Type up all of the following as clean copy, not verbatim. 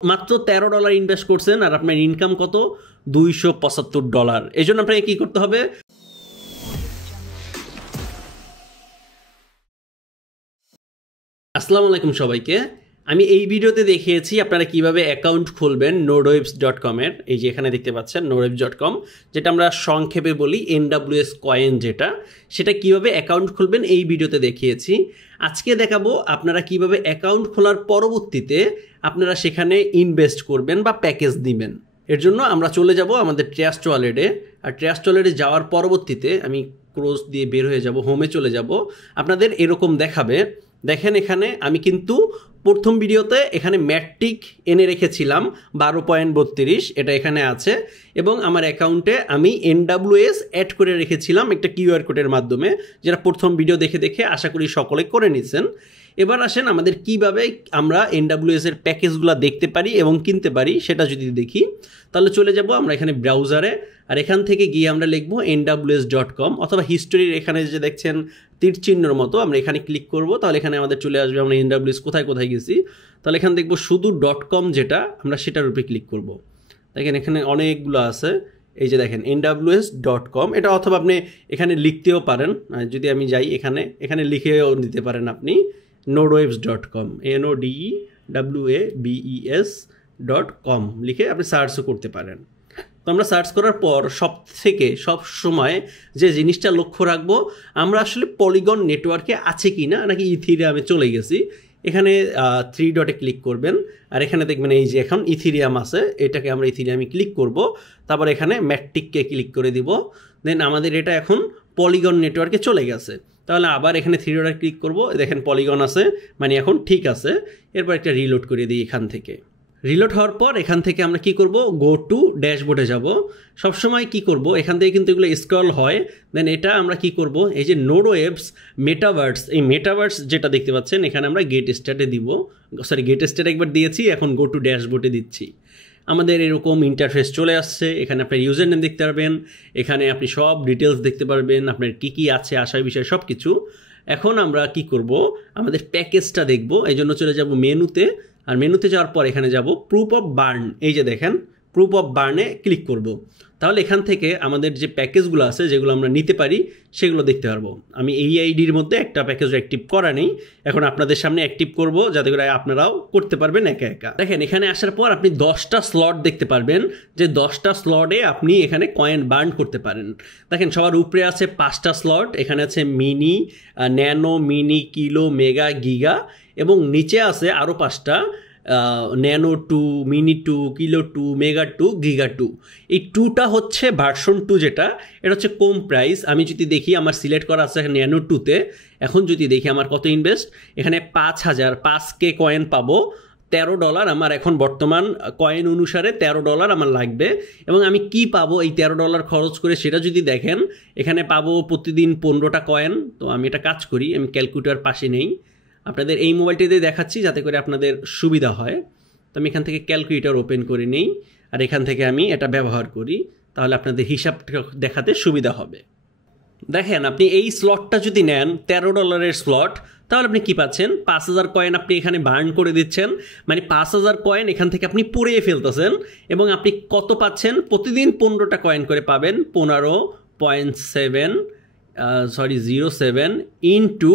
মাত্র $13 ইনভেস্ট করছেন আর আপনার ইনকাম কত $275। এই জন্য আপনাকে কি করতে হবে? আসসালামু আলাইকুম সবাইকে। আমি এই ভিডিওতে দেখিয়েছি আপনারা কিভাবে অ্যাকাউন্ট খুলবেন nodewebs.com এর। এই যে এখানে দেখতে পাচ্ছেন nodewebs.com, যেটা আমরা সংক্ষেপে বলি NWS কয়েন, সেটা কিভাবে অ্যাকাউন্ট খুলবেন এই ভিডিওতে দেখিয়েছি। আজকে দেখাবো আপনারা কিভাবে অ্যাকাউন্ট খোলার পরবর্তীতে আপনারা সেখানে ইনভেস্ট করবেন বা প্যাকেজ দিবেন। এর জন্য আমরা চলে যাব আমাদের ট্রাস্ট ওয়ালেটে। আর ট্রাস্ট ওয়ালেটে যাওয়ার পরবর্তীতে আমি ক্লোজ দিয়ে বের হয়ে যাব, হোমে চলে যাব। আপনাদের এরকম দেখাবে। দেখেন এখানে আমি কিন্তু প্রথম ভিডিওতে এখানে ম্যাট্রিক এনে রেখেছিলাম 12.32, এটা এখানে আছে, এবং আমার অ্যাকাউন্টে আমি NWS অ্যাড করে রেখেছিলাম একটা QR কোডের মাধ্যমে, যেটা প্রথম ভিডিও দেখে দেখে আশা করি সকলে করে নিছেন। এবার আসেন আমাদের কিভাবে আমরা NWS এর প্যাকেজগুলো দেখতে পারি এবং কিনতে পারি সেটা যদি দেখি, তাহলে চলে যাব আমরা এখানে ব্রাউজারে। আর এখান থেকে গিয়ে আমরা লিখব NWS.com, অথবা হিস্টোরির এখানে যে দেখছেন তীর চিহ্নর মতো, আমরা এখানে ক্লিক করব, তাহলে এখানে আমাদের চলে আসবে আমরা NWS কোথায় কোথায় গেছি। তাহলে এখানে দেখব শুধু .com যেটা, আমরা সেটার উপরে ক্লিক করব। দেখেন এখানে অনেকগুলো আছে, এই যে দেখেন NWS.com, এটা অথবা আপনি এখানে লিখতেও পারেন। যদি আমি যাই এখানে লিখেও দিতে পারেন আপনি nodewebs.com, nodewebs.com লিখে আপনি সার্চও করতে পারেন। তো আমরা সার্চ করার পর সব সময় যে জিনিসটা লক্ষ্য রাখবো, আমরা আসলে পলিগন নেটওয়ার্কে আছে কি না, নাকি ইথিরিয়ামে চলে গেছি। এখানে 3 ডটে ক্লিক করবেন, আর এখানে দেখবেন এই যে এখন ইথিরিয়াম আছে, এটাকে আমরা ইথিরিয়ামে ক্লিক করব। তারপর এখানে ম্যাট্রিককে ক্লিক করে দিব, দেন আমাদের এটা এখন পলিগন নেটওয়ার্কে চলে গেছে। তাহলে আবার এখানে 3 ডটে ক্লিক করব, দেখেন পলিগন আছে, মানে এখন ঠিক আছে। এরপর একটা রিলোড করে দিই। এখান থেকে রিলোড হওয়ার পর এখান থেকে আমরা কি করব, গো টু ড্যাশবোর্ডে যাব। সবসময় কি করব, এখান থেকে কিন্তু এগুলো স্ক্রল হয়। দেন এটা আমরা কি করব, এই যে নোডওয়েবস মেটাভার্স, এই মেটাভার্স যেটা দেখতে পাচ্ছেন এখানে আমরা গেট স্টার্টে দিব। গেট স্টার্ট একবার দিয়েছি, এখন গো টু ড্যাশবোর্ডে দিচ্ছি। আমাদের এরকম ইন্টারফেস চলে আসছে। এখানে আপনার ইউজার নেম দেখতে পারবেন, এখানে আপনি সব ডিটেলস দেখতে পারবেন, আপনার কী আছে আশায় বিষয় সব কিছু। এখন আমরা কি করব, আমাদের প্যাকেজটা দেখব। এই জন্য চলে যাব মেনুতে, আর মেনুতে যাওয়ার পর এখানে যাব প্রুফ অফ বার্ন। এই যে দেখেন প্রুফ অফ বার্নে ক্লিক করব। তাহলে এখান থেকে আমাদের যে প্যাকেজগুলো আছে যেগুলো আমরা নিতে পারি সেগুলো দেখতে পারবো। আমি এই আইডির মধ্যে একটা প্যাকেজ অ্যাক্টিভ করা নেই, এখন আপনাদের সামনে অ্যাক্টিভ করব যাতে করে আপনারাও করতে পারবেন একা একা। দেখেন এখানে আসার পর আপনি 10টা স্লট দেখতে পারবেন, যে 10টা স্লটে আপনি এখানে কয়েন বার্ন করতে পারেন। দেখেন সবার উপরে আছে 5টা স্লট, এখানে আছে mini, nano, mini, kilo, mega, giga, এবং নিচে আছে আরও 5টা, nano 2, mini 2, kilo 2, mega 2, giga 2। এই 2টা হচ্ছে ভার্সন 2, যেটা এটা হচ্ছে কম প্রাইস। আমি যদি দেখি আমার সিলেক্ট করা আছে ন্যানো 2তে, এখন যদি দেখি আমার কত ইনভেস্ট, এখানে 5K কয়েন পাবো, $13 আমার এখন বর্তমান কয়েন অনুসারে $13 আমার লাগবে। এবং আমি কি পাবো এই $13 খরচ করে, সেটা যদি দেখেন এখানে পাবো প্রতিদিন 15টা কয়েন। তো আমি এটা কাজ করি, আমি ক্যালকুলেটর পাশে নেই, আপনাদের এই মোবাইলটিতে দেখাচ্ছি যাতে করে আপনাদের সুবিধা হয়। তো আমি এখান থেকে ক্যালকুলেটর ওপেন করে নিই, আর এখান থেকে আমি এটা ব্যবহার করি, তাহলে আপনাদের হিসাবটা দেখাতে সুবিধা হবে। দেখেন আপনি এই স্লটটা যদি নেন $13 স্লট, তাহলে আপনি কি পাচ্ছেন, 5000 কয়েন আপনি এখানে বার্ন করে দিচ্ছেন, মানে 5000 কয়েন এখান থেকে আপনি পুড়িয়ে ফেলতেছেন। এবং আপনি কত পাচ্ছেন, প্রতিদিন 15টা কয়েন করে পাবেন, 15.07 ইনটু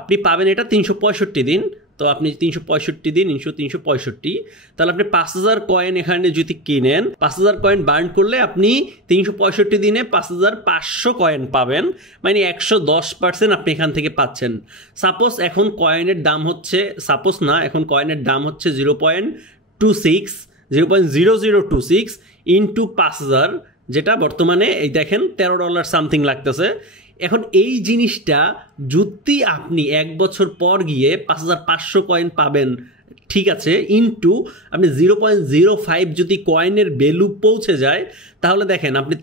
আপনি পাবেন এটা 365 দিন। তো আপনি 365 দিন ইনশো 365, তাহলে আপনি 5000 কয়েন এখানে যদি কিনেন, 5000 কয়েন বার্ন করলে আপনি 365 দিনে 5500 কয়েন পাবেন, মানে 110% আপনি এখান থেকে পাচ্ছেন। সাপোজ এখন কয়েনের দাম হচ্ছে, এখন কয়েনের দাম হচ্ছে 0.0026 ইনটু 5000, যেটা বর্তমানে এই দেখেন $13 সামথিং লাগতেছে। এখন এই জিনিসটা যদি আপনি 1 বছর পর গিয়ে 5500 কয়েন পাবেন, ঠিক আছে, ইনটু আপনি 0.05 যদি কয়েনের ভ্যালু পৌঁছে যায়, তাহলে দেখেন আপনি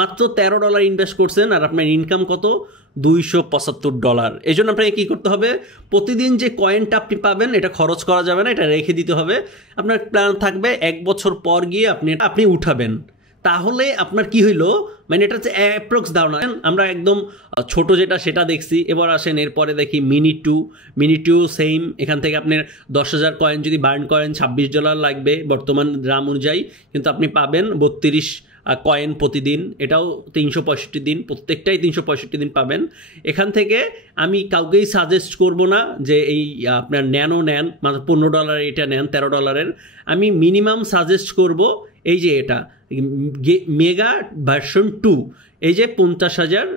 মাত্র $13 ইনভেস্ট করছেন আর আপনার ইনকাম কত, $275। এই জন্য আপনাকে কী করতে হবে, প্রতিদিন যে কয়েনটা আপনি পাবেন এটা খরচ করা যাবে না, এটা রেখে দিতে হবে। আপনার প্ল্যান থাকবে 1 বছর পর গিয়ে আপনি উঠাবেন। তাহলে আপনার কি হইলো, মানে এটা হচ্ছে অ্যাপ্রক্স ধারণা। আমরা একদম ছোট যেটা সেটা দেখছি, এবার আসেন এরপরে দেখি মিনি টু সেম। এখান থেকে আপনার 10,000 কয়েন যদি বার্ন করেন $26 লাগবে বর্তমান দাম অনুযায়ী, কিন্তু আপনি পাবেন 32 কয়েন প্রতিদিন। এটাও 365 দিন, প্রত্যেকটাই 365 দিন পাবেন। এখান থেকে আমি কাউকেই সাজেস্ট করব না যে এই আপনার ন্যানো নেন, মানে $15 এটা নেন, $13। আমি মিনিমাম সাজেস্ট করব এই যে এটা মেগা ভার্সন 2, এই যে 50,000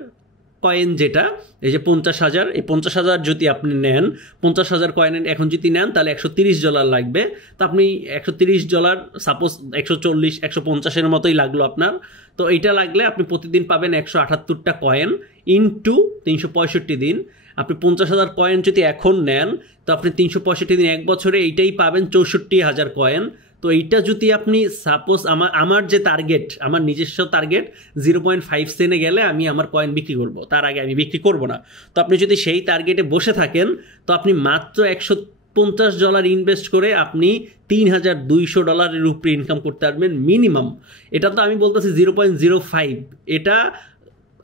কয়েন, যেটা এই যে 50,000, এই 50,000 যদি আপনি নেন, 50,000 কয়েনের এখন যদি নেন তাহলে $130 লাগবে। তো আপনি $130, সাপোজ 140 150-এর মতোই লাগলো আপনার। তো এইটা লাগলে আপনি প্রতিদিন পাবেন 178টা কয়েন ইনটু 365 দিন। আপনি 50,000 কয়েন যদি এখন নেন তো আপনি 365 দিন, 1 বছরে এইটাই পাবেন 64,000 কয়েন। তো এইটা যদি আপনি সাপোজ আমার যে টার্গেট, আমার নিজস্ব টার্গেট 0.5 সেন্টে গেলে আমি আমার কয়েন বিক্রি করব, তার আগে আমি বিক্রি করব না। তো আপনি যদি সেই টার্গেটে বসে থাকেন তো আপনি মাত্র $150 ইনভেস্ট করে আপনি $3,200 উপরে ইনকাম করতে পারবেন মিনিমাম। এটা তো আমি বলতেছি 0.05, এটা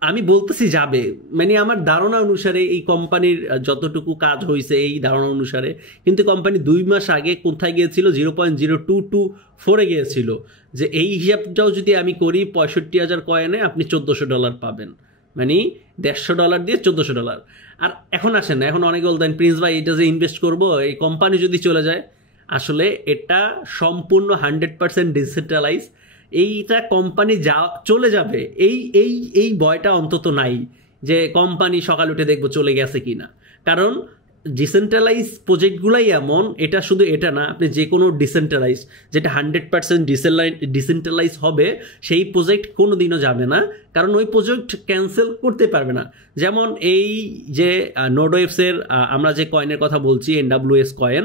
আমি বলতেছি যাবে, মানে আমার ধারণা অনুসারে এই কোম্পানির যতটুকু কাজ হয়েছে এই ধারণা অনুসারে, কিন্তু কোম্পানি 2 মাস আগে কোথায় গিয়েছিল, 0.0224-এ গিয়েছিল। যে এই হিসাবটাও যদি আমি করি, 65,000 কয়েনে আপনি $1,400 পাবেন, মানে $150 দিয়ে $1,400। আর এখন আসেন না, এখন অনেকে বলতেন প্রিন্স ভাই এটা যে ইনভেস্ট করবো, এই কোম্পানি যদি চলে যায়, আসলে এটা সম্পূর্ণ 100% ডিজিটালাইজ। এইটা কোম্পানি চলে যাবে এই এই এই ভয়টা অন্তত নাই যে কোম্পানি সকাল উঠে দেখবো চলে গেছে কিনা। কারণ ডিসেন্ট্রালাইজ প্রজেক্টগুলাই এমন, এটা শুধু এটা না, আপনি যে কোনো ডিসেন্ট্রালাইজ যেটা 100% ডিসেন্ট্রালাইজ হবে সেই প্রজেক্ট কোনো দিনও যাবে না, কারণ ওই প্রজেক্ট ক্যান্সেল করতে পারবে না। যেমন এই যে নোডওয়েভসের আমরা যে কয়েনের কথা বলছি, NWS কয়েন,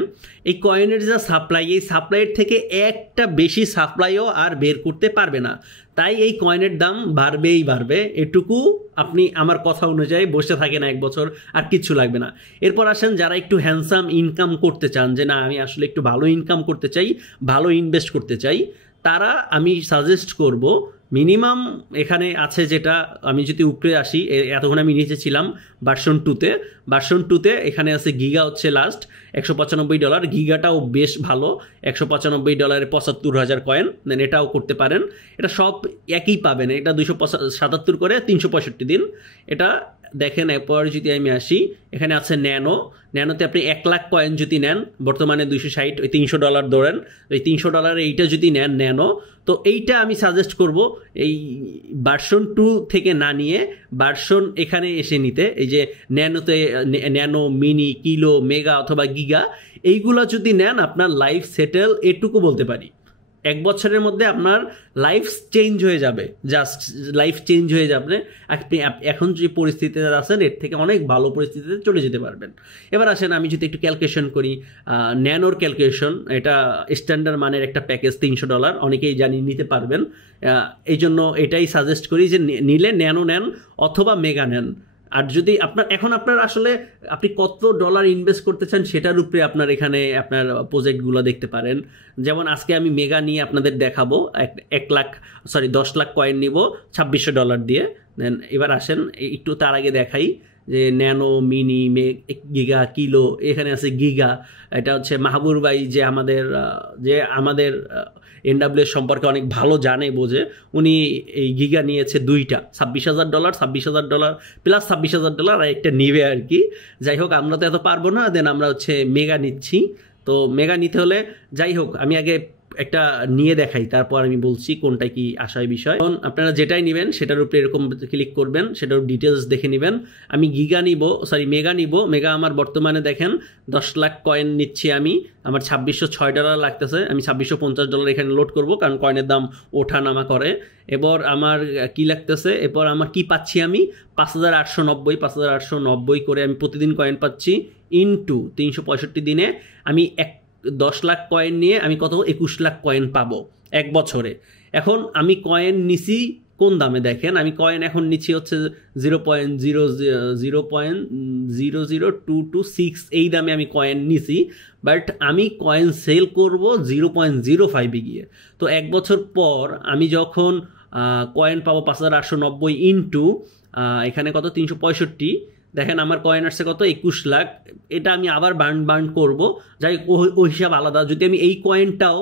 এই কয়েনের যা সাপ্লাই, এই সাপ্লাইয়ের থেকে একটা বেশি সাপ্লাইও আর বের করতে পারবে না। তাই এই কয়েনের দাম বাড়বে, এটুকু আপনি আমার কথা অনুযায়ী বসে থাকেন 1 বছর, আর কিচ্ছু লাগবে না। এরপর আসেন যারা একটু হ্যান্ডসাম ইনকাম করতে চান, যে না আমি আসলে একটু ভালো ইনকাম করতে চাই, ভালো ইনভেস্ট করতে চাই, তারা আমি সাজেস্ট করব মিনিমাম এখানে আছে যেটা, আমি যদি উপরে আসি, এতক্ষণ আমি নিচে ছিলাম ভার্সন 2তে এখানে আছে গিগা হচ্ছে লাস্ট $195, গিগাটাও বেশ ভালো, $195 75,000 কয়েন, দেন এটাও করতে পারেন। এটা সব একই পাবেন, এটা 277 করে 365 দিন। এটা দেখেন। এরপর যদি আমি আসি, এখানে আছে ন্যানোতে আপনি 1 লাখ কয়েন যদি নেন, বর্তমানে 260, ওই $300 ধরেন, ওই $300 এইটা যদি নেন ন্যানো, তো এইটা আমি সাজেস্ট করব এই ভার্সন 2 থেকে না নিয়ে ভার্সন এখানে এসে নিতে। এই যে ন্যানো, মিনি, কিলো, মেগা অথবা গিগা, এইগুলো যদি নেন আপনার লাইফ সেটেল, এটুকু বলতে পারি। 1 বছরের মধ্যে আপনার লাইফ চেঞ্জ হয়ে যাবে, জাস্ট লাইফ চেঞ্জ হয়ে যাবে। আপনি এখন যে পরিস্থিতিতে আছেন এর থেকে অনেক ভালো পরিস্থিতিতে চলে যেতে পারবেন। এবার আসেন আমি যদি একটু ক্যালকুলেশন করি, ন্যানোর ক্যালকুলেশন, এটা স্ট্যান্ডার্ড মানের একটা প্যাকেজ, $300, অনেকেই জানি নিতে পারবেন। এই জন্য এটাই সাজেস্ট করি যে নিলে ন্যানো নেন অথবা মেগা নেন। আর যদি আপনার আসলে আপনি কত ডলার ইনভেস্ট করতে চান সেটার উপরে আপনার এখানে আপনার প্রজেক্টগুলো দেখতে পারেন। যেমন আজকে আমি মেগা নিয়ে আপনাদের দেখাবো, 10 লাখ কয়েন নিব $2,600 দিয়ে। দেন এবার আসেন একটু তার আগে দেখাই যে ন্যানো, মিনি, গিগা, কিলো, এখানে আছে গিগা। এটা হচ্ছে মাহবুর ভাই যে আমাদের NWS সম্পর্কে অনেক ভালো জানে বোঝে, উনি এই গিগা নিয়েছে 2টা, $26,000 প্লাস $26,000 আর একটা নিবে আর কি। যাই হোক, আমরা তো এত পারবো না, দেন আমরা হচ্ছে মেগা নিচ্ছি। তো মেগা নিতে হলে যাই হোক আমি আগে একটা নিয়ে দেখাই, তারপর আমি বলছি কোনটা কি আশায় বিষয়। এখন আপনারা যেটাই নেবেন সেটার উপরে এরকম ক্লিক করবেন, সেটার ডিটেলস দেখে নেবেন। আমি মেগা নিব। মেগা আমার বর্তমানে দেখেন 10 লাখ কয়েন নিচ্ছি আমি, আমার $2,606 লাগতেছে। আমি $2,650 এখানে লোড করব, কারণ কয়েনের দাম ওঠা নামা করে। এবার আমার কি লাগতেছে, এরপর আমার কি পাচ্ছি আমি 5,890 করে আমি প্রতিদিন কয়েন পাচ্ছি, ইনটু 365 দিনে আমি 10 লাখ কয়েন নিয়ে আমি কত 21 লাখ কয়েন পাবো 1 বছরে। এখন আমি কয়েন নিছি কোন দামে দেখেন, আমি কয়েন এখন নিচ্ছি হচ্ছে 0.00226 এই দামে আমি কয়েন নিছি, বাট আমি কয়েন সেল করব 0.05 গিয়ে। তো 1 বছর পর আমি যখন কয়েন পাবো 5890 ইন্টু এখানে কত 365, দেখেন আমার কয়েন আসছে কত 21 লাখ। এটা আমি আবার বার্ন করব, যাই ওই হিসাব আলাদা। যদি আমি এই কয়েনটাও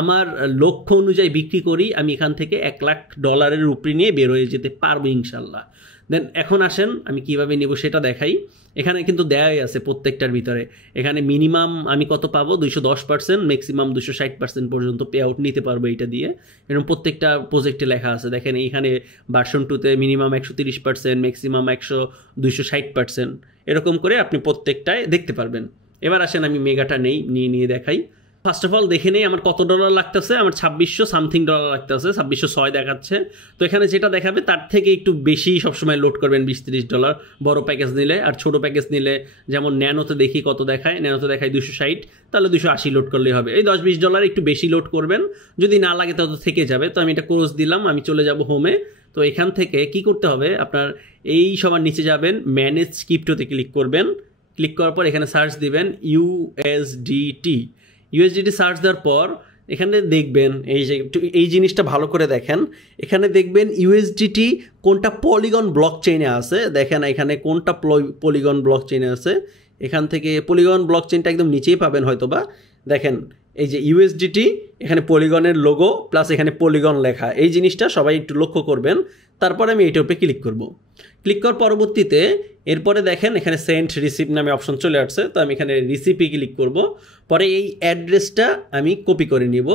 আমার লক্ষ্য অনুযায়ী বিক্রি করি, আমি এখান থেকে $1 লাখ উপরে নিয়ে বের হয়ে যেতে পারবো ইনশাল্লাহ। দেন এখন আসেন আমি কিভাবে নেব সেটা দেখাই। এখানে কিন্তু দেয়াই আছে প্রত্যেকটার ভিতরে। এখানে মিনিমাম আমি কত পাবো 210%, ম্যাক্সিমাম 260% পর্যন্ত পে আউট নিতে পারবো এটা দিয়ে, এরকম প্রত্যেকটা প্রজেক্টে লেখা আছে। দেখেন এইখানে ভার্সন 2তে মিনিমাম 130%, ম্যাক্সিমাম 260%, এরকম করে আপনি প্রত্যেকটায় দেখতে পারবেন। এবার আসেন আমি মেগাটা নিয়ে দেখাই। ফার্স্ট অফ অল দেখে নেই আমার কত ডলার লাগতেছে। আমার 2600 সামথিং ডলার লাগতেছে, 2606 দেখাচ্ছে। তো এখানে যেটা দেখাবে তার থেকে একটু বেশি সবসময় লোড করবেন, $20-30 বড় প্যাকেজ নিলে। আর ছোট প্যাকেজ নিলে যেমন ন্যানোতে দেখি কত দেখায়, ন্যানোতে দেখায় 260, তাহলে 280 লোড করলেই হবে। এই $10-20 একটু বেশি লোড করবেন, যদি না লাগে তত থেকে যাবে। তো আমি এটা ক্লোজ দিলাম, আমি চলে যাব হোমে। তো এখান থেকে কি করতে হবে, আপনার এই সবার নিচে যাবেন, ম্যানেজ ক্রিপ্টোতে ক্লিক করবেন। ক্লিক করার পর এখানে সার্চ দিবেন USDT সার্চ দেওয়ার পর এখানে দেখবেন এই জিনিসটা ভালো করে দেখেন। এখানে দেখবেন USDT কোনটা পলিগন ব্লক চেইনে আছে। দেখেন এখানে কোনটা পলিগন ব্লক চেইনে আছে। এখান থেকে পলিগন ব্লক চেইনটা একদম নিচেই পাবেন হয়তোবা। দেখেন এই যে USDT, এখানে পলিগনের লোগো প্লাস এখানে পলিগন লেখা, এই জিনিসটা সবাই একটু লক্ষ্য করবেন। তারপরে আমি এইটার উপরে ক্লিক করব। ক্লিক করার পরবর্তীতে এরপরে দেখেন এখানে সেন্ড রিসিপ্ট নামে অপশন চলে আসছে। তো আমি এখানে রিসিপে ক্লিক করব। পরে এই অ্যাড্রেসটা আমি কপি করে নিব,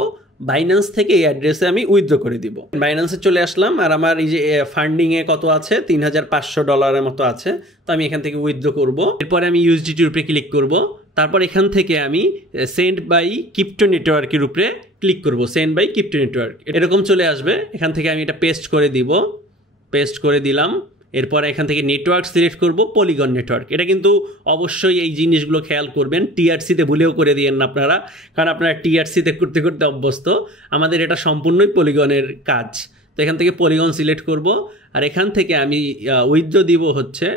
বাইন্যান্স থেকে এই অ্যাড্রেসে আমি উইথড্র করে দিব। বাইন্যান্সে চলে আসলাম, আর আমার এই যে ফান্ডিংয়ে কত আছে $3500 মতো আছে। তো আমি এখান থেকে উইথড্র করব। এরপরে আমি USDTর উপরে ক্লিক করব। তারপর এখান থেকে আমি সেন্ড বাই ক্রিপ্টো নেটওয়ার্কের উপরে ক্লিক করব, সেন্ড বাই ক্রিপ্টো নেটওয়ার্ক, এরকম চলে আসবে। এখান থেকে আমি এটা পেস্ট করে দিব, পেস্ট করে দিলাম। এরপর এখান থেকে নেটওয়ার্ক সিলেক্ট করব, পলিগন নেটওয়ার্ক। এটা কিন্তু অবশ্যই এই জিনিসগুলো খেয়াল করবেন, TRC-তে ভুলেও করে দিয়েন না আপনারা, কারণ আপনারা TRC-তে করতে করতে অভ্যস্ত। আমাদের এটা সম্পূর্ণই পলিগনের কাজ। তো এখান থেকে পলিগন সিলেক্ট করব, আর এখান থেকে আমি উইথড্র দিব হচ্ছে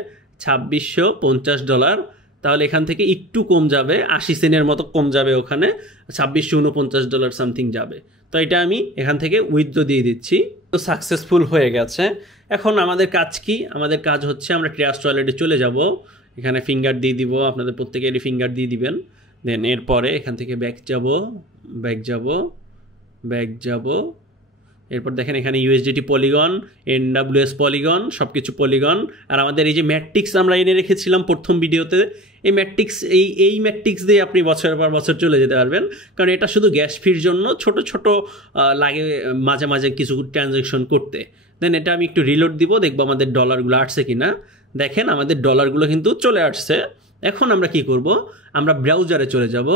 $2650। তাহলে এখান থেকে একটু কম যাবে, 80 সেন্টের মতো কম যাবে, ওখানে $2649 সামথিং যাবে। তো এটা আমি এখান থেকে উইথড্র দিয়ে দিচ্ছি। তো সাকসেসফুল হয়ে গেছে। এখন আমাদের কাজ কি? আমাদের কাজ হচ্ছে আমরা ট্রাস্ট ওয়ালেটে চলে যাব, এখানে ফিঙ্গার দিয়ে দিব, আপনাদের প্রত্যেকেরই ফিঙ্গার দিয়ে দিবেন। দেন এরপরে এখান থেকে ব্যাক যাব। এরপর দেখেন এখানে USDT পলিগন, NWS পলিগন, সব কিছু পলিগন। আর আমাদের এই যে ম্যাট্রিক্স আমরা এনে রেখেছিলাম প্রথম ভিডিওতে, এই ম্যাট্রিক্স এই ম্যাট্রিক্স দিয়ে আপনি বছরের পর বছর চলে যেতে পারবেন, কারণ এটা শুধু গ্যাস ফির জন্য ছোট লাগে মাঝে মাঝে কিছু ট্রানজ্যাকশন করতে। দেন এটা আমি একটু রিলোড দিব, দেখবো আমাদের ডলারগুলো আসছে কিনা। দেখেন আমাদের ডলারগুলো কিন্তু চলে আসছে। এখন আমরা কি করব, আমরা ব্রাউজারে চলে যাব।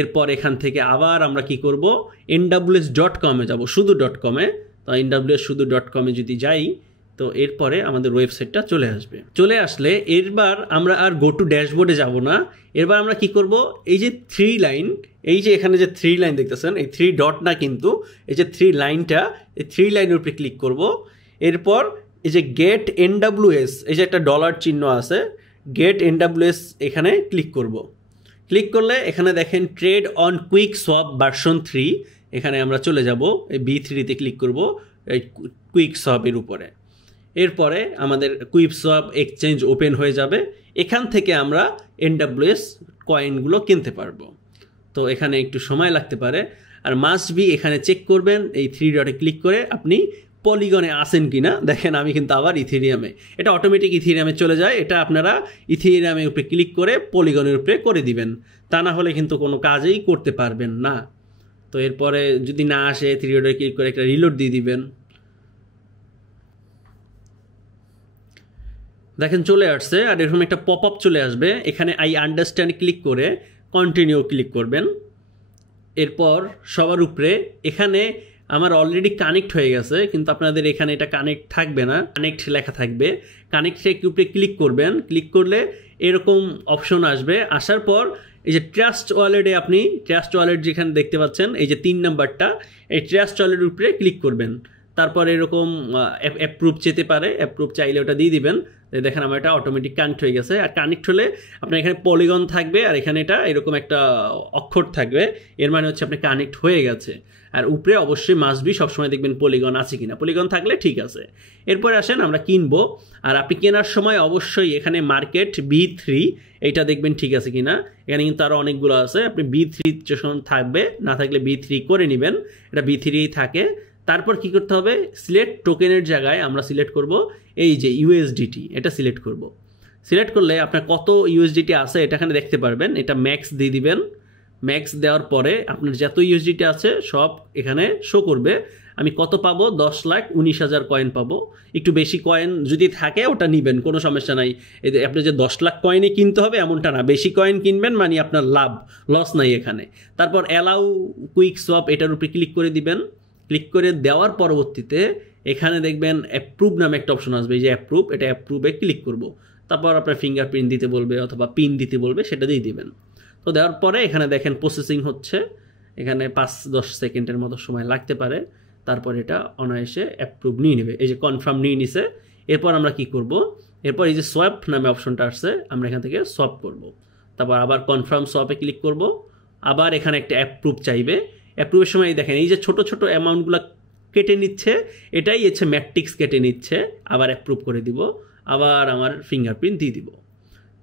এরপর এখান থেকে আবার আমরা কি করব, nws.com-এ যাব, শুধু .com-এ। তো nws শুধু .com-এ যদি যাই, তো এরপরে আমাদের ওয়েবসাইটটা চলে আসবে। চলে আসলে এরবার আমরা আর গো টু ড্যাশবোর্ডে যাব না। এরবার আমরা কি করব, এই যে 3 লাইন, এই যে এখানে যে 3 লাইন দেখতেছেন, এই 3 ডট না কিন্তু, এই যে 3 লাইনটা, এই 3 লাইনের উপরে ক্লিক করব। এরপর এই যে গেট NWS, এই যে একটা ডলার চিহ্ন আছে, গেট NWS এখানে ক্লিক করব। ক্লিক করলে এখানে দেখেন trade on quick swap version 3, এখানে আমরা চলে যাব, এই B3-তে ক্লিক করব, এই কুইক সোয়াপের উপরে। এরপরে আমাদের কুইক সোয়াপ এক্সচেঞ্জ ওপেন হয়ে যাবে। এখান থেকে আমরা NWS কয়েনগুলো কিনতে পারবো। তো এখানে একটু সময় লাগতে পারে, আর মাস্ট বি এখানে চেক করবেন এই 3 ডটে ক্লিক করে আপনি পলিগনে আসেন কিনা। দেখেন আমি কিন্তু আবার ইথেরিয়ামে, এটা অটোমেটিক ইথেরিয়ামে চলে যায়। এটা আপনারা ইথেরিয়ামের উপরে ক্লিক করে পলিগনের উপরে করে দিবেন, তা না হলে কিন্তু কোনো কাজেই করতে পারবেন না। তো এরপরে যদি না আসে 3 ডটে ক্লিক করে একটা রিলোড দিয়ে দিবেন। দেখেন চলে আসছে, আর এরকম একটা পপ আপ চলে আসবে। এখানে আই আন্ডারস্ট্যান্ড ক্লিক করে কন্টিনিউ ক্লিক করবেন। এরপর সবার উপরে এখানে আমার অলরেডি কানেক্ট হয়ে গেছে, কিন্তু আপনাদের এখানে এটা কানেক্ট থাকবে না, কানেক্ট লেখা থাকবে। কানেক্টের উপরে ক্লিক করবেন, ক্লিক করলে এরকম অপশন আসবে। আসার পর এই যে ট্রাস্ট ওয়ালেটে আপনি ট্রাস্ট ওয়ালেট যেখানে দেখতে পাচ্ছেন, এই যে 3 নাম্বারটা, এই ট্রাস্ট ওয়ালেটের উপরে ক্লিক করবেন। তারপর এরকম অ্যাপ্রুভ যেতে পারে, অ্যাপ্রুভ চাইলে ওটা দিয়ে দিবেন। দেখেন আমার এটা অটোমেটিক কানেক্ট হয়ে গেছে। আর কানেক্ট হলে আপনার এখানে পলিগন থাকবে, আর এখানে এটা এরকম একটা অক্ষর থাকবে, এর মানে হচ্ছে আপনি কানেক্ট হয়ে গেছে। আর উপরে অবশ্যই মাস্ট বি সবসময় দেখবেন পলিগন আছে কিনা, পলিগন থাকলে ঠিক আছে। এরপরে আসেন আমরা কিনবো, আর আপনি কেনার সময় অবশ্যই এখানে মার্কেট B3 এইটা দেখবেন ঠিক আছে কিনা। এখানে কিন্তু আরও অনেকগুলো আছে, আপনি B3 যখন থাকবে, না থাকলে B3 করে নেবেন, এটা B3 থাকে। তারপর কি করতে হবে, সিলেক্ট টোকেনের জায়গায় আমরা সিলেক্ট করব এই যে USDT, এটা সিলেক্ট করব। সিলেক্ট করলে আপনার কত USDT আছে এটা এখানে দেখতে পারবেন, এটা ম্যাক্স দিয়ে দিবেন। ম্যাক্স দেওয়ার পরে আপনার যত USDT আছে সব এখানে শো করবে। আমি কত পাবো, 10,19,000 কয়েন পাবো। একটু বেশি কয়েন যদি থাকে ওটা নেবেন, কোনো সমস্যা নাই। আপনি যে 10 লাখ কয়েনই কিনতে হবে এমনটা না, বেশি কয়েন কিনবেন মানে আপনার লাভ, লস নাই এখানে। তারপর অ্যালাউ কুইক সোয়াপ এটার উপরে ক্লিক করে দিবেন। ক্লিক করে দেওয়ার পরবর্তীতে এখানে দেখবেন অ্যাপ্রুভ নামে একটা অপশন আসবে, এই যে অ্যাপ্রুভ, এটা অ্যাপ্রুভে ক্লিক করব। তারপর আপনার ফিঙ্গারপ্রিন্ট দিতে বলবে অথবা পিন দিতে বলবে, সেটা দিয়ে দিবেন। তো দেওয়ার পরে এখানে দেখেন প্রসেসিং হচ্ছে, এখানে 5-10 সেকেন্ডের মতো সময় লাগতে পারে। তারপর এটা অনায়াসে অ্যাপ্রুভ নিয়ে নেবে, এই যে কনফার্ম নিয়ে নিছে। এরপর আমরা কি করব, এরপর এই যে সোয়াপ নামে অপশনটা আসছে, আমরা এখান থেকে সোয়াপ করব। তারপর আবার কনফার্ম সোয়াপে ক্লিক করব। আবার এখানে একটা অ্যাপ্রুভ চাইবে। অ্যাপ্রুভের সময় দেখেন এই যে ছোট ছোট অ্যামাউন্টগুলো কেটে নিচ্ছে, এটাই হচ্ছে ম্যাট্রিক্স কেটে নিচ্ছে। আবার অ্যাপ্রুভ করে দিব, আবার আমার ফিঙ্গারপ্রিন্ট দিয়ে দিব।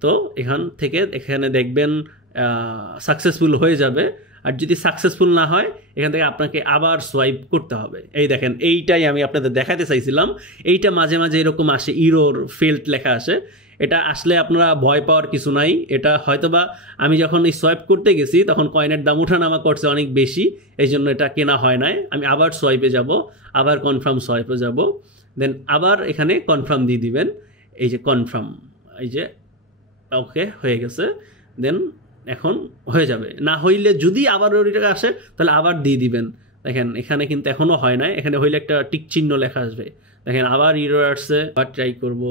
তো এখান থেকে এখানে দেখবেন সাকসেসফুল হয়ে যাবে। আর যদি সাকসেসফুল না হয় এখান থেকে আপনাকে আবার সোয়াইপ করতে হবে। এই দেখেন, এইটাই আমি আপনাদের দেখাতে চাইছিলাম। এইটা মাঝে মাঝে এরকম আসে, ইরোর ফেল্ড লেখা আসে। এটা আসলে আপনারা ভয় পাওয়ার কিছু নাই। এটা হয়তোবা আমি যখন এই সোয়াইপ করতে গেছি তখন কয়েনের দাম ওঠানামা করছে অনেক বেশি, এই জন্য এটা কেনা হয় নাই। আমি আবার সোয়াইপে যাব, আবার কনফার্ম সোয়াইপে যাব, দেন আবার এখানে কনফার্ম দিয়ে দিবেন। এই যে কনফার্ম, এই যে ওকে হয়ে গেছে, দেন এখন হয়ে যাবে। না হইলে যদি আবার ওই টাকা আসে তাহলে আবার দিয়ে দিবেন। দেখেন এখানে কিন্তু এখনও হয় নাই, এখানে হইলে একটা টিক চিহ্ন লেখা আসবে। দেখেন আবার এরর আসছে, আবার ট্রাই করব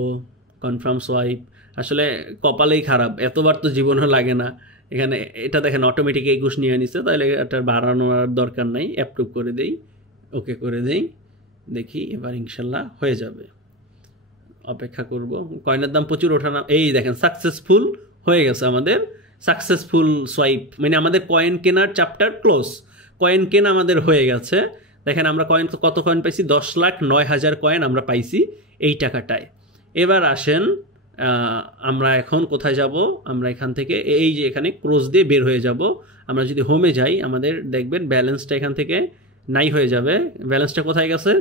কনফার্ম সোয়াইপ। আসলে কপালেই খারাপ, এতবার তো জীবনও লাগে না। এখানে এটা দেখেন অটোমেটিক 21 নিয়ে নিচ্ছে, তাহলে এটা বাড়ানোর দরকার নাই। অ্যাপ্রুভ করে দেই, ওকে করে দেই, দেখি এবার ইনশাল্লাহ হয়ে যাবে। অপেক্ষা করব, কয়েনের দাম প্রচুর ওঠানো। এই দেখেন সাকসেসফুল হয়ে গেছে আমাদের, সাকসেসফুল সোয়াইপ, মানে আমাদের কয়েন কেনার চ্যাপ্টার ক্লোজ। কয়েন কেনা আমাদের হয়ে গেছে। দেখেন আমরা কয়েন কত কয়েন পাইছি, 10,09,000 কয়েন আমরা পাইছি এই টাকাটায়। এবার আসেন আমরা এখন কোথায় যাব, আমরা এখান থেকে এই যে এখানে ক্রস দিয়ে বের হয়ে যাব। আমরা যদি হোমে যাই আমাদের দেখবেন ব্যালেন্সটা এখান থেকে নাই হয়ে যাবে। ব্যালেন্সটা কোথায় গেছে,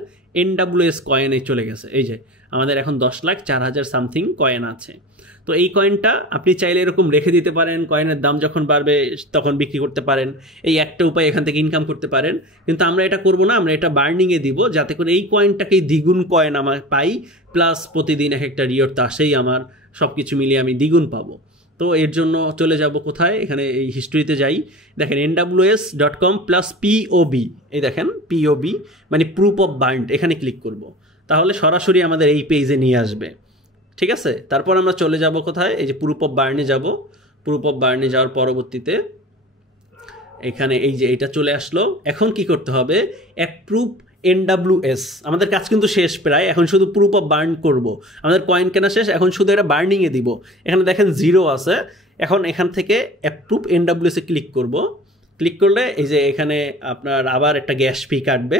NWS কয়েনে চলে গেছে। এই যে আমাদের এখন 10,04,000 সামথিং কয়েন আছে। তো এই কয়েনটা আপনি চাইলে এরকম রেখে দিতে পারেন, কয়েনের দাম যখন বাড়বে তখন বিক্রি করতে পারেন। এই একটা উপায় এখান থেকে ইনকাম করতে পারেন। কিন্তু আমরা এটা করব না, আমরা এটা বার্নিংয়ে দিব, যাতে করে এই কয়েনটাকেই দ্বিগুণ কয়েন আমার পাই, প্লাস প্রতিদিন এক একটা রিওয়ার্ড তো আসেই আমার, সব কিছু মিলিয়ে আমি দ্বিগুণ পাবো। তো এর জন্য চলে যাব কোথায়, এখানে এই হিস্ট্রিতে যাই। দেখেন nws.com+POB, এই দেখেন POB মানে প্রুফ অফ বার্ন, এখানে ক্লিক করব। তাহলে সরাসরি আমাদের এই পেজে নিয়ে আসবে। ঠিক আছে, তারপর আমরা চলে যাব কোথায়, এই যে প্রুফ অফ বার্নে যাব। প্রুফ অফ বার্নে যাওয়ার পরবর্তীতে এখানে এই যে এটা চলে আসলো। এখন কি করতে হবে, অ্যাপ্রুভ NWS। আমাদের কাজ কিন্তু শেষ প্রায়, এখন শুধু প্রুফ অফ বার্ন করব। আমাদের কয়েন কেনা শেষ, এখন শুধু এটা বার্নিংয়ে দিব। এখানে দেখেন 0 আছে। এখন এখান থেকে অ্যাপ্রুভ NWS-এ ক্লিক করব। ক্লিক করলে এই যে এখানে আপনার আবার একটা গ্যাস ফি কাটবে।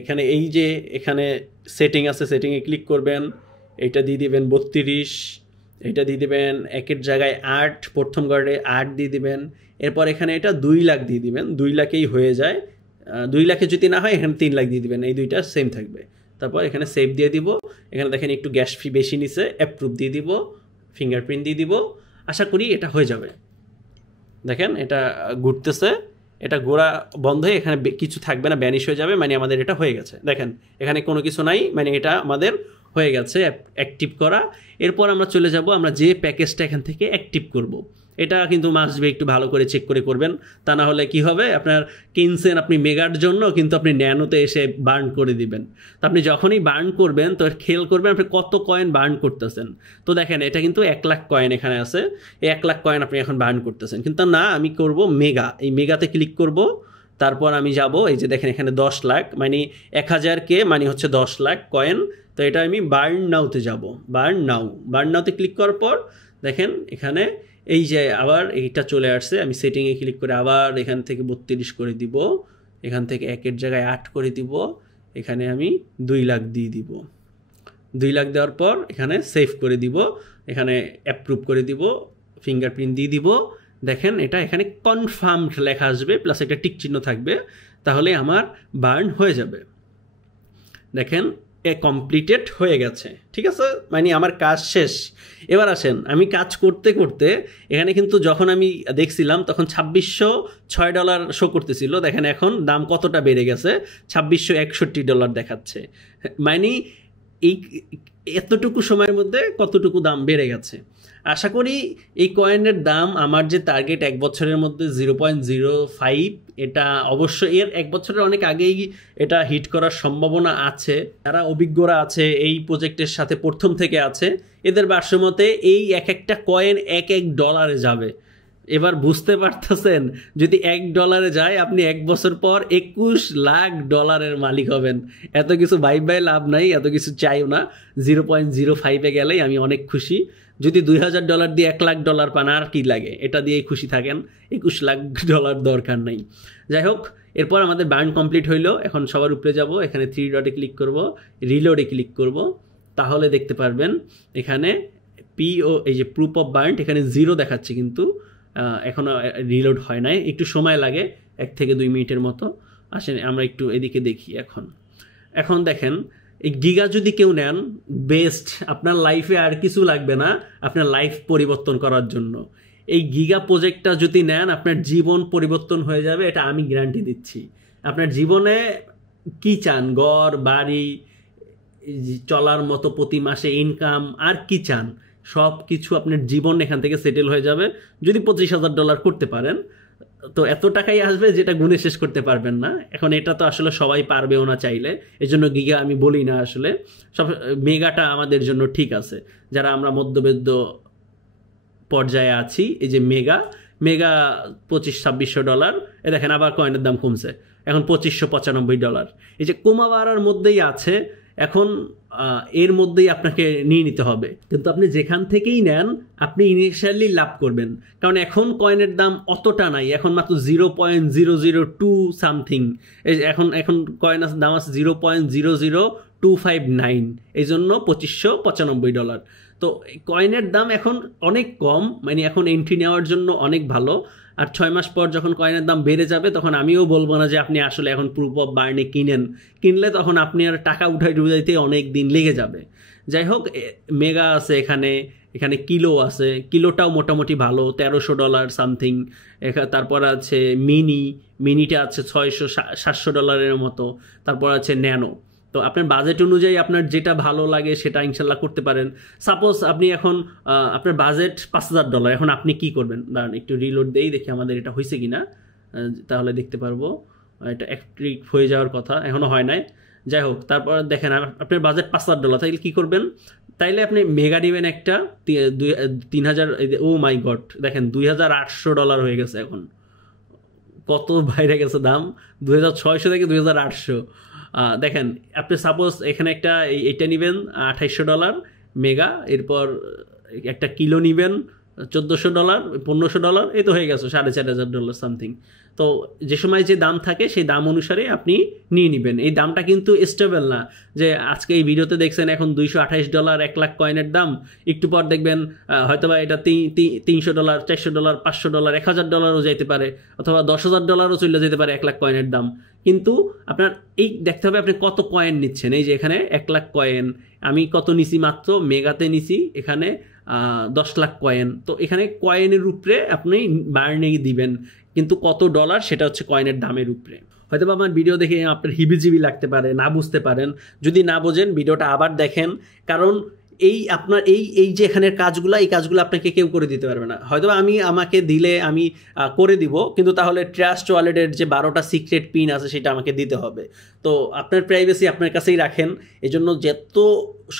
এখানে এই যে এখানে সেটিং আছে, সেটিংয়ে ক্লিক করবেন, এইটা দিয়ে দিবেন 32, এটা দিয়ে দিবেন 1-এর জায়গায় 8, প্রথম গার্ডে 8 দিয়ে দিবেন। এরপর এখানে এটা 2 লাখ দিয়ে দিবেন, 2 লাখেই হয়ে যায়। 2 লাখে যদি না হয় এখানে 3 লাখ দিয়ে দিবেন, এই দুইটা সেম থাকবে। তারপর এখানে সেভ দিয়ে দিব। এখানে দেখেন একটু গ্যাস ফি বেশি নিছে, অ্যাপ্রুভ দিয়ে দিব, ফিঙ্গারপ্রিন্ট দিয়ে দিব। আশা করি এটা হয়ে যাবে। দেখেন এটা ঘুরতেছে, এটা ঘোরা বন্ধ হয়ে এখানে কিছু থাকবে না, ব্যানিশ হয়ে যাবে, মানে আমাদের এটা হয়ে গেছে। দেখেন এখানে কোনো কিছু নাই, মানে এটা আমাদের হয়ে গেছে অ্যাক্টিভ করা। এরপর আমরা চলে যাব, আমরা যে প্যাকেজটা এখান থেকে অ্যাক্টিভ করব। এটা কিন্তু মাস্ট বি একটু ভালো করে চেক করে করবেন, তা না হলে কী হবে, আপনার কিনছেন আপনি মেগার জন্য, কিন্তু আপনি ন্যানোতে এসে বার্ন করে দিবেন। তো আপনি যখনই বার্ন করবেন তো খেয়াল করবেন আপনি কত কয়েন বার্ন করতেছেন। তো দেখেন এটা কিন্তু 1 লাখ কয়েন এখানে আছে, এই 1 লাখ কয়েন আপনি এখন বার্ন করতেছেন। কিন্তু না, আমি করব মেগা, এই মেগাতে ক্লিক করব। তারপর আমি যাব, এই যে দেখেন এখানে 10 লাখ মানে 1000K মানে হচ্ছে 10 লাখ কয়েন। তো এটা আমি বার্ন নাওতে যাব, বার্ন নাওতে ক্লিক করার পর দেখেন এখানে এই যে আবার এইটা চলে আসছে। আমি সেটিংয়ে ক্লিক করে আবার এখান থেকে 32 করে দিব। এখান থেকে 1-এর জায়গায় 8 করে দিব, এখানে আমি 2 লাখ দিয়ে দিব। 2 লাখ দেওয়ার পর এখানে সেভ করে দিব, এখানে অ্যাপ্রুভ করে দিব, ফিঙ্গারপ্রিন্ট দিয়ে দিব। দেখেন এটা এখানে কনফার্মড লেখা আসবে, প্লাস একটা টিক চিহ্ন থাকবে, তাহলে আমার বার্ন হয়ে যাবে। দেখেন কমপ্লিটেড হয়ে গেছে, ঠিক আছে, মানে আমার কাজ শেষ। এবার আসেন, আমি কাজ করতে করতে এখানে কিন্তু যখন আমি দেখছিলাম তখন $2606 শো করতেছিল। দেখেন এখন দাম কতটা বেড়ে গেছে, $2661 দেখাচ্ছে। মানে এই এতটুকু সময়ের মধ্যে কতটুকু দাম বেড়ে গেছে। আশা করি এই কয়েনের দাম আমার যে টার্গেট 1 বছরের মধ্যে 0.05, এটা অবশ্যই এর 1 বছরের অনেক আগেই এটা হিট করার সম্ভাবনা আছে। যারা অভিজ্ঞরা আছে এই প্রজেক্টের সাথে প্রথম থেকে আছে, এদের ভাষ্যমতে এই একটা কয়েন $1 যাবে। এবার বুঝতে পারতেছেন, যদি $1 যায় আপনি 1 বছর পর $21 লাখ মালিক হবেন। এত কিছু ভাই লাভ নাই, এত কিছু চাইও না। 0.05-এ গেলেই আমি অনেক খুশি। যদি $2000 দিয়ে $1 লাখ পান আর কি লাগে, এটা দিয়েই খুশি থাকেন। $21 লাখ দরকার নাই। যাই হোক, এরপর আমাদের বার্ন কমপ্লিট হইলো। এখন সবার উপরে যাব, এখানে 3 ডটে ক্লিক করব, রিলোডে ক্লিক করব, তাহলে দেখতে পারবেন এখানে এই যে প্রুফ অফ বার্ন, এখানে 0 দেখাচ্ছে, কিন্তু এখনও রিলোড হয় নাই, একটু সময় লাগে, 1 থেকে 2 মিনিটের মতো। আসেন আমরা একটু এদিকে দেখি। এখন দেখেন এই গিগা যদি কেউ নেন, বেস্ট, আপনার লাইফে আর কিছু লাগবে না আপনার লাইফ পরিবর্তন করার জন্য। এই গিগা প্রজেক্টটা যদি নেন, আপনার জীবন পরিবর্তন হয়ে যাবে, এটা আমি গ্যারান্টি দিচ্ছি। আপনার জীবনে কি চান, ঘর বাড়ি, চলার মতো প্রতি মাসে ইনকাম, আর কি চান, সব কিছু আপনার জীবন এখান থেকে সেটেল হয়ে যাবে যদি $25,000 করতে পারেন। তো এত টাকাই আসবে যেটা গুণে শেষ করতে পারবেন না। এখন এটা তো আসলে সবাই পারবেও না চাইলে, এই জন্য গিগা আমি বলি না। আসলে সব মেগাটা আমাদের জন্য ঠিক আছে, যারা আমরা মধ্যবিত্ত পর্যায়ে আছি। এই যে মেগা $2500-2600, এ দেখেন আবার কয়েনের দাম কমছে, এখন $2595। এই যে কমা বাড়ার মধ্যেই আছে, এখন এর মধ্যেই আপনাকে নিয়ে নিতে হবে। কিন্তু আপনি যেখান থেকেই নেন আপনি ইনিশিয়ালি লাভ করবেন, কারণ এখন কয়েনের দাম অতটা নাই, এখন মাত্র 0.002 সামথিং। এখন কয়েনের দাম আছে $0.00259, এই জন্য $2595। তো কয়েনের দাম এখন অনেক কম, মানে এখন এন্ট্রি নেওয়ার জন্য অনেক ভালো। আর 6 মাস পর যখন কয়েনের দাম বেড়ে যাবে, তখন আমিও বলবো না যে আপনি আসলে এখন প্রুফ অফ বার্নে কিনলে তখন আপনি আর টাকা উঠাইতে অনেক দিন লেগে যাবে। যাই হোক, মেগা আছে এখানে কিলো আছে, কিলোটাও মোটামুটি ভালো, $1300 সামথিং। তারপর আছে মিনিটা আছে $600-700 মতো। তারপর আছে ন্যানো। তো আপনার বাজেট অনুযায়ী আপনার যেটা ভালো লাগে সেটা ইনশাল্লাহ করতে পারেন। সাপোজ আপনি এখন আপনার বাজেট $5000, এখন আপনি কি করবেন? দাঁড়ান একটু রিলোড দেই, দেখি আমাদের এটা হয়েছে কিনা, তাহলে দেখতে পারবো। এটা অ্যাক্টিভ হয়ে যাওয়ার কথা, এখনও হয় নাই। যাই হোক, তারপর দেখেন আপনার বাজেট $5000, তাইলে কী করবেন? তাইলে আপনি মেগা নেবেন একটা 3000। ও মাই গড, দেখেন $2800 হয়ে গেছে। এখন কত বাইরে গেছে দাম, 2600 থেকে 2800। দেখেন আপনি সাপোজ এখানে এইটা নেবেন $2800 মেগা, এরপর একটা কিলো নেবেন $1400, $1500, এই তো হয়ে গেছে $4500 সামথিং। তো যে সময় যে দাম থাকে সেই দাম অনুসারে আপনি নিয়ে নেবেন। এই দামটা কিন্তু স্টেবল না, যে আজকে এই ভিডিওতে দেখছেন এখন $228 1 লাখ কয়েনের দাম, একটু পর দেখবেন হয়তোবা এটা $300, $400, $500, $1000ও যেতে পারে, অথবা $10,000ও চলে যেতে পারে 1 লাখ কয়েনের দাম। কিন্তু আপনার এই দেখতে হবে আপনি কত কয়েন নিচ্ছেন। এই যে এখানে 1 লাখ কয়েন, আমি কত নিছি, মাত্র মেগাতে নিছি এখানে 10 লাখ কয়েন। তো এখানে কয়েনের উপরে আপনি বার্নে দিবেন, কিন্তু কত ডলার সেটা হচ্ছে কয়েনের দামের উপরে। হয়তো আমার ভিডিও দেখে আপনার হিবিজিবি লাগতে পারে, না বুঝতে পারেন। যদি না বোঝেন ভিডিওটা আবার দেখেন, কারণ আপনার এই যে এখানের কাজগুলো, এই কাজগুলো আপনাকে কেউ করে দিতে পারবে না। হয়তো আমাকে দিলে আমি করে দিব, কিন্তু তাহলে ট্রাস্ট ওয়ালেটের যে 12টা সিক্রেট পিন আছে সেটা আমাকে দিতে হবে। তো আপনার প্রাইভেসি আপনার কাছেই রাখেন। এজন্য যত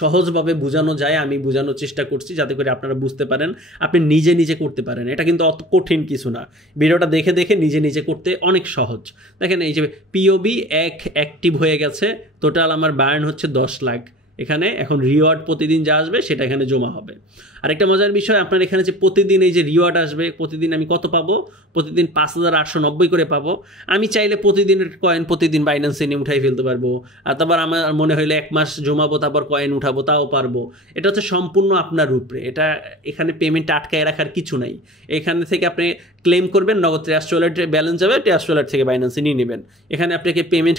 সহজভাবে বোঝানো যায় আমি বোঝানোর চেষ্টা করছি, যাতে করে আপনারা বুঝতে পারেন, আপনি নিজে নিজে করতে পারেন। এটা কিন্তু অত কঠিন কিছু না, ভিডিওটা দেখে দেখে নিজে নিজে করতে অনেক সহজ। দেখেন এই যে পিওবি অ্যাক্টিভ হয়ে গেছে, টোটাল আমার বার্ন হচ্ছে 10 লাখ। এখানে এখন রিওয়ার্ড প্রতিদিন যা আসবে সেটা এখানে জমা হবে। আরেকটা মজার বিষয়, আপনার এখানে যে প্রতিদিন এই যে রিওয়ার্ড আসবে, প্রতিদিন আমি কত পাবো, প্রতিদিন 5890 করে পাবো। আমি চাইলে প্রতিদিনের কয়েন প্রতিদিন বাইন্যান্সে নিয়ে উঠাই ফেলতে পারবো, আর তারপর আমার মনে হইলে 1 মাস জমাবো তারপর কয়েন উঠাবো, তাও পারবো। এটা হচ্ছে সম্পূর্ণ আপনার উপরে, এটা এখানে পেমেন্ট আটকায় রাখার কিছু নাই। এখানে থেকে আপনি ক্লেম করবেন, নগদ ট্রাস্ট ওয়ালেটে ব্যালেন্স যাবে, ট্রাস্ট ওয়ালেট থেকে বাইন্যান্সে নিয়ে নেবেন। এখানে আপনাকে পেমেন্ট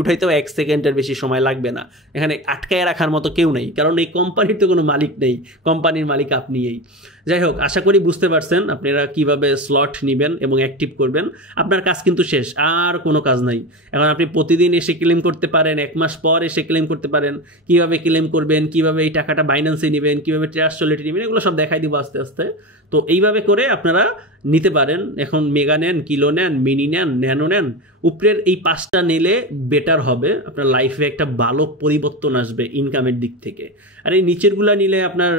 উঠাইতেও 1 সেকেন্ডের বেশি সময় লাগবে না। এখানে আটকায় রাখার মতো কেউ নেই, কারণ এই কোম্পানির তো কোনো মালিক নেই, কোম্পানির মালিক আপনিই। যাই হোক, আশা করি বুঝতে পারছেন আপনারা কিভাবে স্লট নেবেন এবং অ্যাক্টিভ করবেন। আপনার কাজ কিন্তু শেষ, আর কোনো কাজ নাই। এখন আপনি প্রতিদিন এসে ক্লেম করতে পারেন, 1 মাস পর এসে ক্লেম করতে পারেন। কিভাবে ক্লেম করবেন, কিভাবে এই টাকাটা বাইন্যান্সে নেবেন, কিভাবে ট্রাস্ট ওয়ালেটে নেবেন, এগুলো সব দেখাই দিব আস্তে আস্তে। তো এইভাবে করে আপনারা নিতে পারেন। এখন মেগা নেন, কিলো নেন, মিনি নেন, ন্যানো নেন, উপরের এই 5টা নিলে বেটার হবে। আপনার লাইফে একটা ভালো পরিবর্তন আসবে ইনকামের দিক থেকে। আর এই নিচেরগুলো নিলে আপনার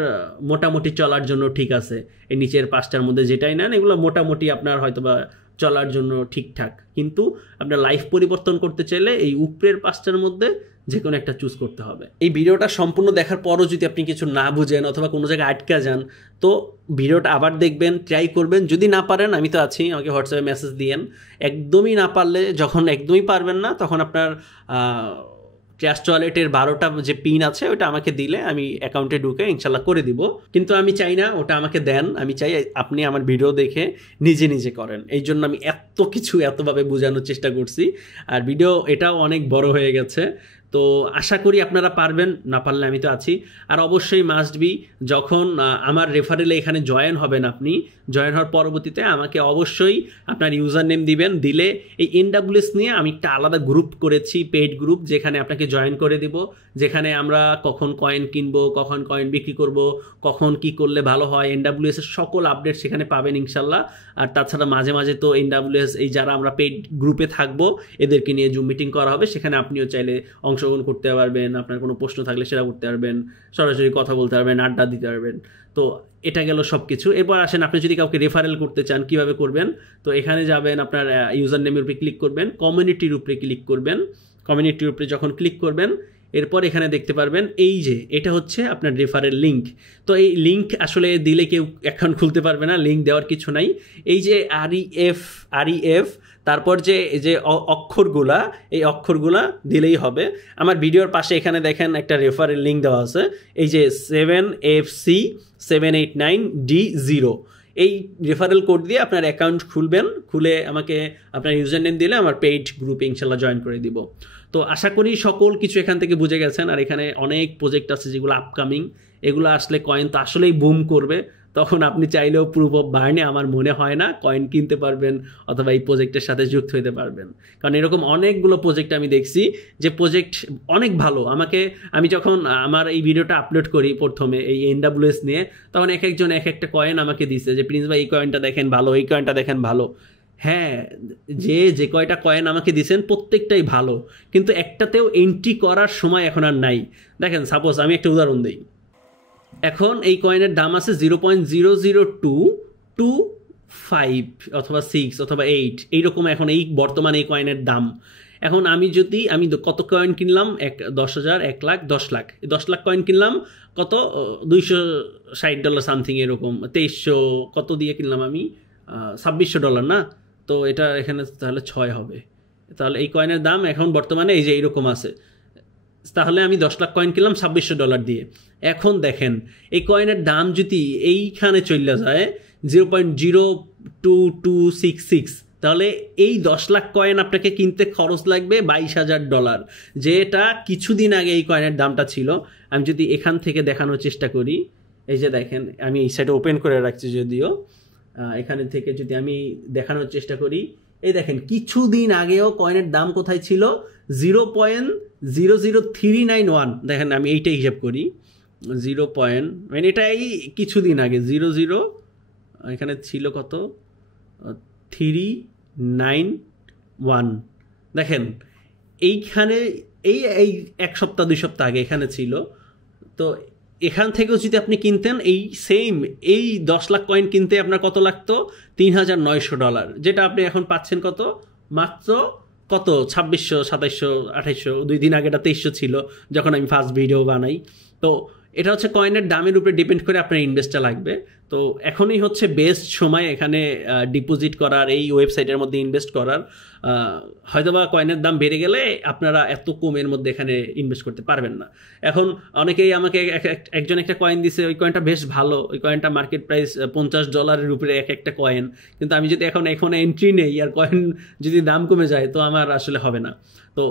মোটামুটি চলার জন্য ঠিক আছে। এই নিচের 5টার মধ্যে যেটাই নেন, এগুলো মোটামুটি আপনার হয়তোবা চলার জন্য ঠিকঠাক। কিন্তু আপনার লাইফ পরিবর্তন করতে চাইলে এই উপরের 5টার মধ্যে যে কোনো একটা চুজ করতে হবে। এই ভিডিওটা সম্পূর্ণ দেখার পরও যদি আপনি কিছু না বুঝেন অথবা কোনো জায়গায় আটকা যান, তো ভিডিওটা আবার দেখবেন, ট্রাই করবেন। যদি না পারেন আমি তো আছি, আমাকে হোয়াটসঅ্যাপে মেসেজ দিয়েন। একদমই না পারলে, যখন একদমই পারবেন না, তখন আপনার ট্রাস্ট ওয়ালেটের 12টা যে পিন আছে ওটা আমাকে দিলে আমি অ্যাকাউন্টে ঢুকে ইনশাল্লাহ করে দিব। কিন্তু আমি চাই না ওটা আমাকে দেন, আমি চাই আপনি আমার ভিডিও দেখে নিজে নিজে করেন। এই জন্য আমি এত কিছু এতভাবে বোঝানোর চেষ্টা করছি, আর ভিডিও এটাও অনেক বড় হয়ে গেছে। তো আশা করি আপনারা পারবেন, না পারলে আমি তো আছি। আর অবশ্যই মাস্ট বি, যখন আমার রেফারেলে এখানে জয়েন হবেন, আপনি জয়েন হওয়ার পরবর্তীতে আমাকে অবশ্যই আপনার ইউজার নেম দিবেন। দিলে এই NWS নিয়ে আমি একটা আলাদা গ্রুপ করেছি, পেইড গ্রুপ, যেখানে আপনাকে জয়েন করে দিব, যেখানে আমরা কখন কয়েন কিনবো, কখন কয়েন বিক্রি করব, কখন কি করলে ভালো হয়, NWS এর সকল আপডেট সেখানে পাবেন ইনশাল্লাহ। আর তাছাড়া মাঝে মাঝে তো NWS এই যারা আমরা পেইড গ্রুপে থাকবো এদেরকে নিয়ে জুম মিটিং করা হবে, সেখানে আপনিও চাইলে অংশগ্রহণ করতে পারবেন। আপনার কোনো প্রশ্ন থাকলে সেটা করতে পারবেন, সরাসরি কথা বলতে পারবেন, আড্ডা দিতে পারবেন। তো এটা গেল সব কিছু। এরপর আসেন, আপনি যদি কাউকে রেফারেল করতে চান কিভাবে করবেন। তো এখানে যাবেন, আপনার ইউজার নেমের উপরে ক্লিক করবেন, কমিউনিটির উপরে ক্লিক করবেন। কমিউনিটির উপরে যখন ক্লিক করবেন, এরপর এখানে দেখতে পারবেন এই যে এটা হচ্ছে আপনার রেফারেল লিঙ্ক। তো এই লিঙ্ক আসলে দিলে কেউ অ্যাকাউন্ট খুলতে পারবে না, লিঙ্ক দেওয়ার কিছু নাই। এই যে REF তারপর যে অক্ষরগুলা, এই অক্ষরগুলা দিলেই হবে। আমার ভিডিওর পাশে এখানে দেখেন একটা রেফারেল লিঙ্ক দেওয়া আছে, এই যে 7FC789D0। এই রেফারেল কোড দিয়ে আপনার অ্যাকাউন্ট খুলবেন, খুলে আমাকে আপনার ইউজার নেম দিলে আমার পেইড গ্রুপে ইনশাল্লাহ জয়েন করে দিব। তো আশা করি সকল কিছু এখান থেকে বুঝে গেছেন। আর এখানে অনেক প্রজেক্ট আছে যেগুলো আপকামিং, এগুলো আসলে কয়েন তো আসলেই বুম করবে। তখন আপনি চাইলেও প্রুফ অফ বার্নে আমার মনে হয় না কয়েন কিনতে পারবেন অথবা এই প্রজেক্টের সাথে যুক্ত হতে পারবেন। কারণ এরকম অনেকগুলো প্রজেক্ট আমি দেখছি যে প্রজেক্ট অনেক ভালো। আমি যখন আমার এই ভিডিওটা আপলোড করি প্রথমে এই NWS নিয়ে, তখন একজন এক একটা কয়েন আমাকে দিছে যে প্রিন্স ভাই এই কয়েনটা দেখেন ভালো, এই কয়েনটা দেখেন ভালো। হ্যাঁ, যে কয়টা কয়েন আমাকে দিয়েছেন প্রত্যেকটাই ভালো, কিন্তু একটাতেও এন্ট্রি করার সময় এখন আর নাই। দেখেন, সাপোজ আমি একটা উদাহরণ দিই। এখন এই কয়েনের দাম আছে 0.00225 অথবা 6 অথবা 8, এইরকম এখন এই বর্তমানে এই কয়েনের দাম। এখন আমি কত কয়েন কিনলাম, 10,000, 1 লাখ, 10 লাখ, 10 লাখ কয়েন কিনলাম, কত $260 সামথিং, এরকম 2300 কত দিয়ে কিনলাম আমি, $2600 না? তো এটা এখানে তাহলে 6 হবে। তাহলে এই কয়েনের দাম এখন বর্তমানে এই যে এইরকম আছে। তাহলে আমি 10 লাখ কয়েন কিনলাম $2600 দিয়ে। এখন দেখেন এই কয়েনের দাম যদি এইখানে চলে যায় 0.02266, তাহলে এই 10 লাখ কয়েন আপনাকে কিনতে খরচ লাগবে $22,000, যেটা কিছুদিন আগে এই কয়েনের দামটা ছিল। আমি যদি এখান থেকে দেখানোর চেষ্টা করি, এই যে দেখেন আমি এই সাইডে ওপেন করে রাখছি, যদিও এখানে থেকে যদি আমি দেখানোর চেষ্টা করি, এই দেখেন কিছুদিন আগেও কয়েনের দাম কোথায় ছিল, 0.00391। দেখেন আমি এইটাই হিসাব করি, মানে এটাই কিছুদিন আগে 00 এখানে ছিল কত, 391। দেখেন এইখানে এই 1 সপ্তাহ 2 সপ্তাহ আগে এখানে ছিল। তো এখান থেকেও যদি আপনি কিনতেন এই 10 লাখ কয়েন কিনতে আপনার কত লাগতো, $3,900, যেটা আপনি এখন পাচ্ছেন কত, মাত্র কত 2600 2700 2800, 2 দিন আগে এটা 2300 ছিল যখন আমি ফার্স্ট ভিডিও বানাই। তো এটা হচ্ছে কয়েনের দামের উপরে ডিপেন্ড করে আপনার ইনভেস্টটা লাগবে। তো এখনই হচ্ছে বেস্ট সময় এখানে ডিপোজিট করার, এই ওয়েবসাইটের মধ্যে ইনভেস্ট করার। হয়তোবা কয়েনের দাম বেড়ে গেলে আপনারা এত কমের মধ্যে এখানে ইনভেস্ট করতে পারবেন না। এখন অনেকেই আমাকে একজন একটা কয়েন দিছে, ওই কয়েনটা বেশ ভালো, ওই কয়েনটা মার্কেট প্রাইস $50 উপরে একটা কয়েন, কিন্তু আমি যদি এখন এন্ট্রি নেই আর কয়েন যদি দাম কমে যায় তো আমার আসলে হবে না। তো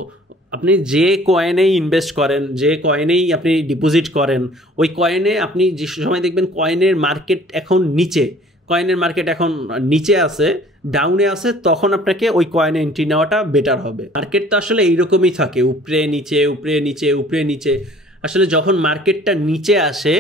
আপনি যে কয়েনেই ইনভেস্ট করেন, যে কয়েনেই আপনি ডিপোজিট করেন, ওই কয়েনে আপনি যে সময় দেখবেন কয়েনের মার্কেট এখন নিচে, কয়েনের মার্কেট এখন নিচে আছে, ডাউনে আছে, তখন আপনাকে ওই কয়েনে এন্ট্রি নেওয়াটা বেটার হবে। মার্কেট তো আসলে এইরকমই থাকে, উপরে নিচে উপরে নিচে উপরে নিচে। আসলে যখন মার্কেটটা নিচে আসে,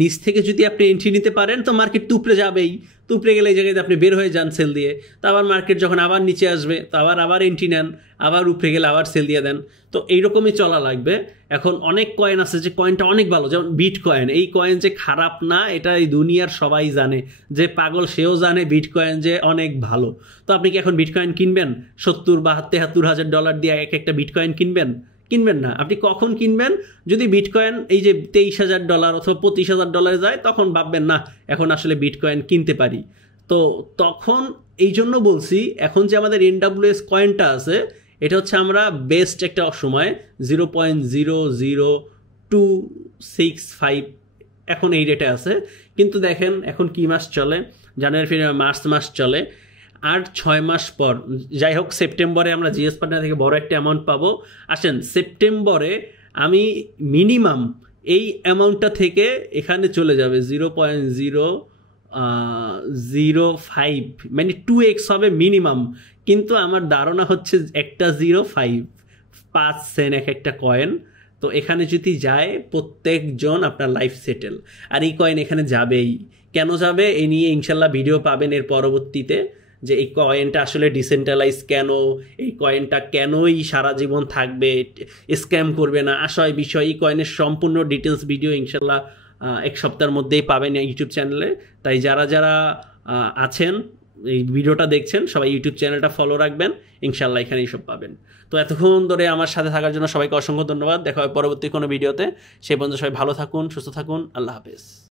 নিচ থেকে যদি আপনি এন্ট্রি নিতে পারেন তো মার্কেট তো উপরে যাবেই, তো উপরে গেলে এই জায়গায় আপনি বের হয়ে যান সেল দিয়ে। তো আবার মার্কেট যখন আবার নিচে আসবে তো আবার এন্ট্রি নেন, আবার উপরে গেলে আবার সেল দিয়ে দেন। তো এইরকমই চলা লাগবে। এখন অনেক কয়েন আছে যে কয়েনটা অনেক ভালো, যেমন বিট কয়েন। এই কয়েন যে খারাপ না এটা এই দুনিয়ার সবাই জানে, যে পাগল সেও জানে বিট কয়েন যে অনেক ভালো। তো আপনি কি এখন বিট কয়েন কিনবেন? 70 বা $73,000 দিয়ে একটা বিট কয়েন কিনবেন না। আপনি কখন কিনবেন? যদি বিটকয়েন এই যে $23,000 অথবা $25,000 যায়, তখন ভাববেন না এখন আসলে বিটকয়েন কিনতে পারি। তো তখন এই জন্য বলছি, এখন যে আমাদের NWS কয়েনটা আছে, এটা হচ্ছে আমরা বেস্ট একটা সময় 0.00265 এখন এই রেটে আছে। কিন্তু দেখেন এখন কি মাস চলে? জানুয়ারি, ফেব্রুয়ারি, মার্চ মাস চলে। আর 6 মাস পর, যাই হোক সেপ্টেম্বরে আমরা জিএস পার্টনার থেকে বড় একটা অ্যামাউন্ট পাবো। আসেন সেপ্টেম্বরে আমি মিনিমাম এই অ্যামাউন্টটা থেকে এখানে চলে যাবে 0.005, মানে 2x হবে মিনিমাম। কিন্তু আমার ধারণা হচ্ছে একটা 0.5 সেন্ট একটা কয়েন। তো এখানে যদি যায় প্রত্যেকজন আপনার লাইফ সেটেল। আর এই কয়েন এখানে যাবেই। কেন যাবে এ নিয়ে ইনশাল্লাহ ভিডিও পাবেন এর পরবর্তীতে, যে এই কয়েনটা আসলে ডিসেন্ট্রালাইজ কেন, এই কয়েনটা কেনই সারা জীবন থাকবে, স্ক্যাম করবে না, আশয় বিষয়, এই কয়েনের সম্পূর্ণ ডিটেলস ভিডিও ইনশাল্লাহ 1 সপ্তাহের মধ্যেই পাবেন ইউটিউব চ্যানেলে। তাই যারা আছেন এই ভিডিওটা দেখছেন সবাই ইউটিউব চ্যানেলটা ফলো রাখবেন, ইনশাল্লাহ এখানে এইসব পাবেন। তো এতক্ষণ ধরে আমার সাথে থাকার জন্য সবাইকে অসংখ্য ধন্যবাদ। দেখা হয় পরবর্তী কোনো ভিডিওতে। সেই পর্যন্ত সবাই ভালো থাকুন, সুস্থ থাকুন। আল্লাহ হাফেজ।